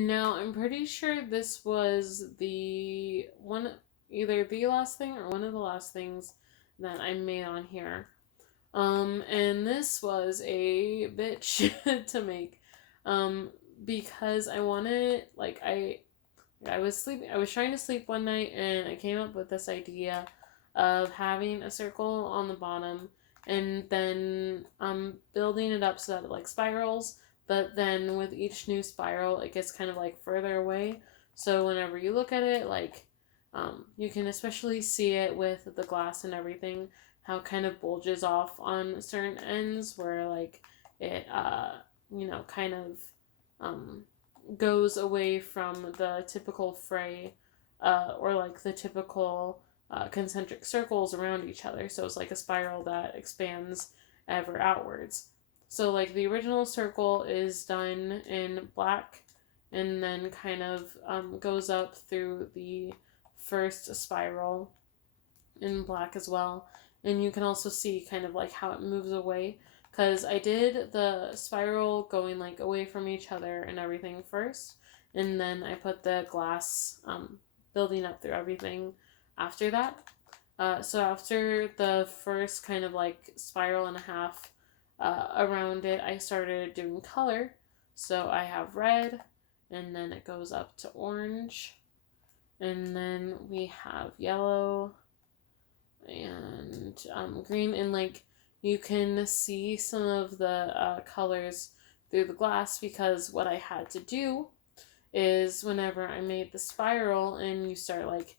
Now, I'm pretty sure this was the one, either the last thing or one of the last things that I made on here. And this was a bitch to make. Um, because I wanted, like, I was sleeping, I was trying to sleep one night and I came up with this idea of having a circle on the bottom and then building it up so that it like spirals, but then with each new spiral it gets kind of like further away. So whenever you look at it, like you can especially see it with the glass and everything, how it kind of bulges off on certain ends where like it kind of um goes away from the typical fray or like the typical concentric circles around each other. So it's like a spiral that expands ever outwards. So, like, the original circle is done in black and then kind of goes up through the first spiral in black as well. And you can also see kind of like how it moves away, because I did the spiral going like away from each other and everything first, and then I put the glass building up through everything after that. So after the first kind of like spiral and a half around it, I started doing color. So I have red, and then it goes up to orange, and then we have yellow, and green, and like you can see some of the colors through the glass, because what I had to do is whenever I made the spiral and you start like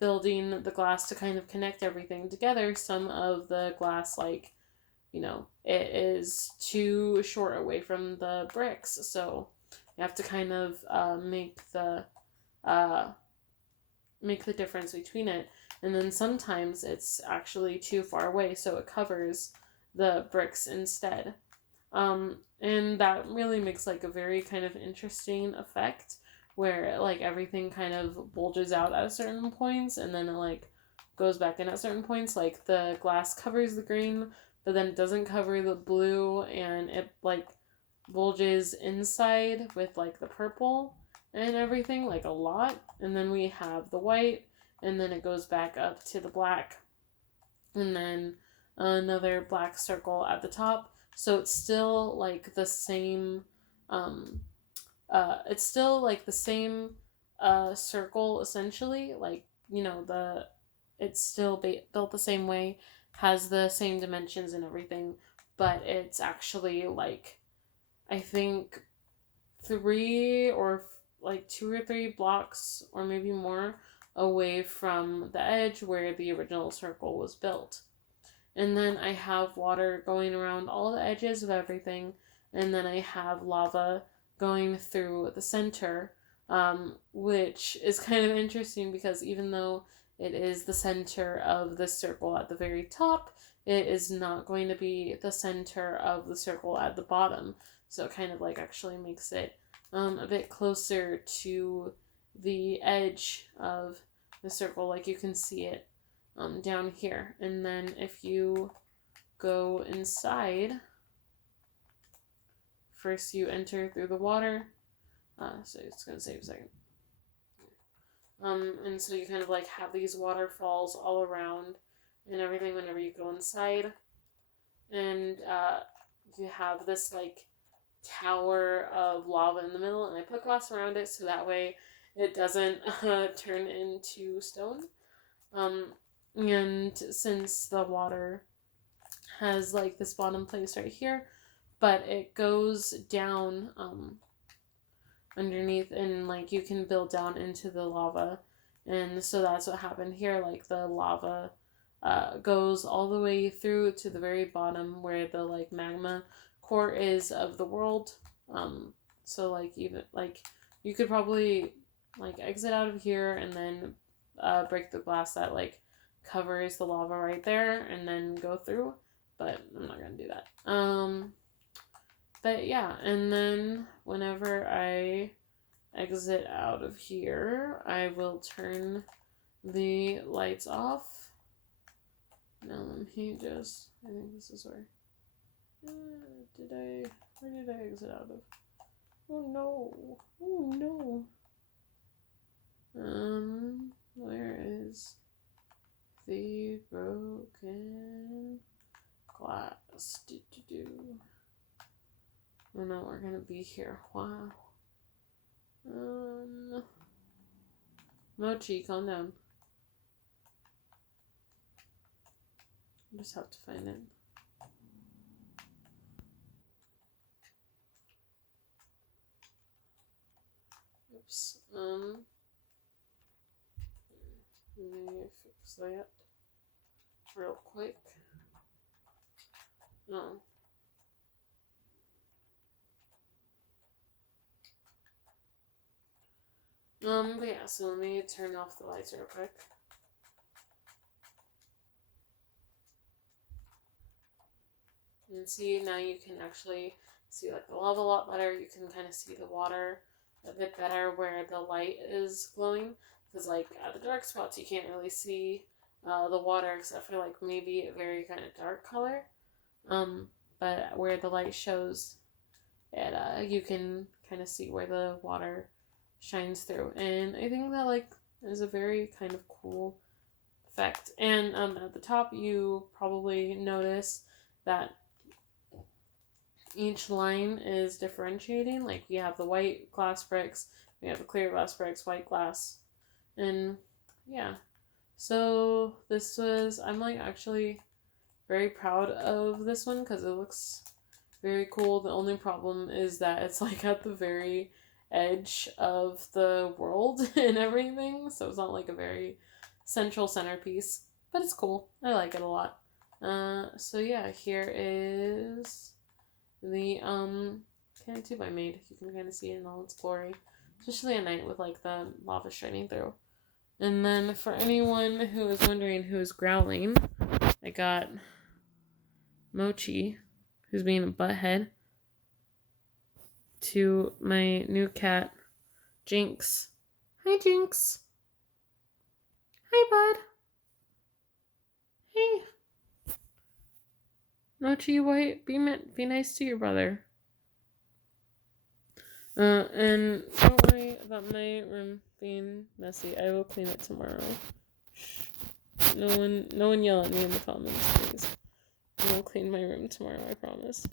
building the glass to kind of connect everything together, some of the glass, like, it is too short away from the bricks, so you have to kind of uh, make the difference between it. And then sometimes it's actually too far away, so it covers the bricks instead. And that really makes like a very kind of interesting effect where like everything kind of bulges out at certain points and then it like goes back in at certain points. Like the glass covers the green, but then it doesn't cover the blue, and it like bulges inside with like the purple and everything, like a lot. And then we have the white, and then it goes back up to the black, and then another black circle at the top. So it's still like the same it's still like the same circle essentially, like, it's still built the same way, has the same dimensions and everything, but it's actually like, I think, three or like two or three blocks or maybe more away from the edge where the original circle was built. And then I have water going around all the edges of everything, and then I have lava going through the center, which is kind of interesting because even though it is the center of the circle at the very top, it is not going to be the center of the circle at the bottom. So it kind of like actually makes it a bit closer to the edge of the circle, like you can see it down here. And then if you go inside, first you enter through the water. So it's going to save a second. And so you kind of like have these waterfalls all around and everything whenever you go inside. And you have this like tower of lava in the middle, and I put glass around it so that way it doesn't turn into stone. And since the water has like this bottom place right here, but it goes down underneath, and like you can build down into the lava, and so that's what happened here. Like the lava goes all the way through to the very bottom where the like magma core is of the world. So like even like you could probably like exit out of here and then break the glass that like covers the lava right there and then go through, but I'm not gonna do that. But yeah, and then whenever I exit out of here, I will turn the lights off. Now let me just, I think this is where did I exit out of? Oh no. Oh no. Where is the broken glass? Oh no, we're gonna be here. Wow. Mochi, calm down. I just have to find it. Oops. Let me fix that real quick. Oh. But yeah, so let me turn off the lights real quick. And see, now you can actually see like the lava a lot better. You can kind of see the water a bit better where the light is glowing. Because like at the dark spots, you can't really see the water except for like maybe a very kind of dark color. But where the light shows it, you can kind of see where the water shines through. And I think that like is a very kind of cool effect. And at the top, you probably notice that each line is differentiating. Like we have the white glass bricks, we have the clear glass bricks, white glass, and yeah. So this was, I'm like actually very proud of this one because it looks very cool. The only problem is that it's like at the very edge of the world and everything, so it's not like a very central centerpiece, but it's cool. I like it a lot. So yeah, here is the can tube I made. You can kind of see it in all its glory, especially at night with like the lava shining through. And then for anyone who is wondering who is growling, I got Mochi, who's being a butthead, to my new cat, Jinx. Hi, Jinx. Hi, bud. Hey. Mochi, White, be nice to your brother. And don't worry about my room being messy. I will clean it tomorrow. Shh. No one yell at me in the comments, please. I will clean my room tomorrow, I promise.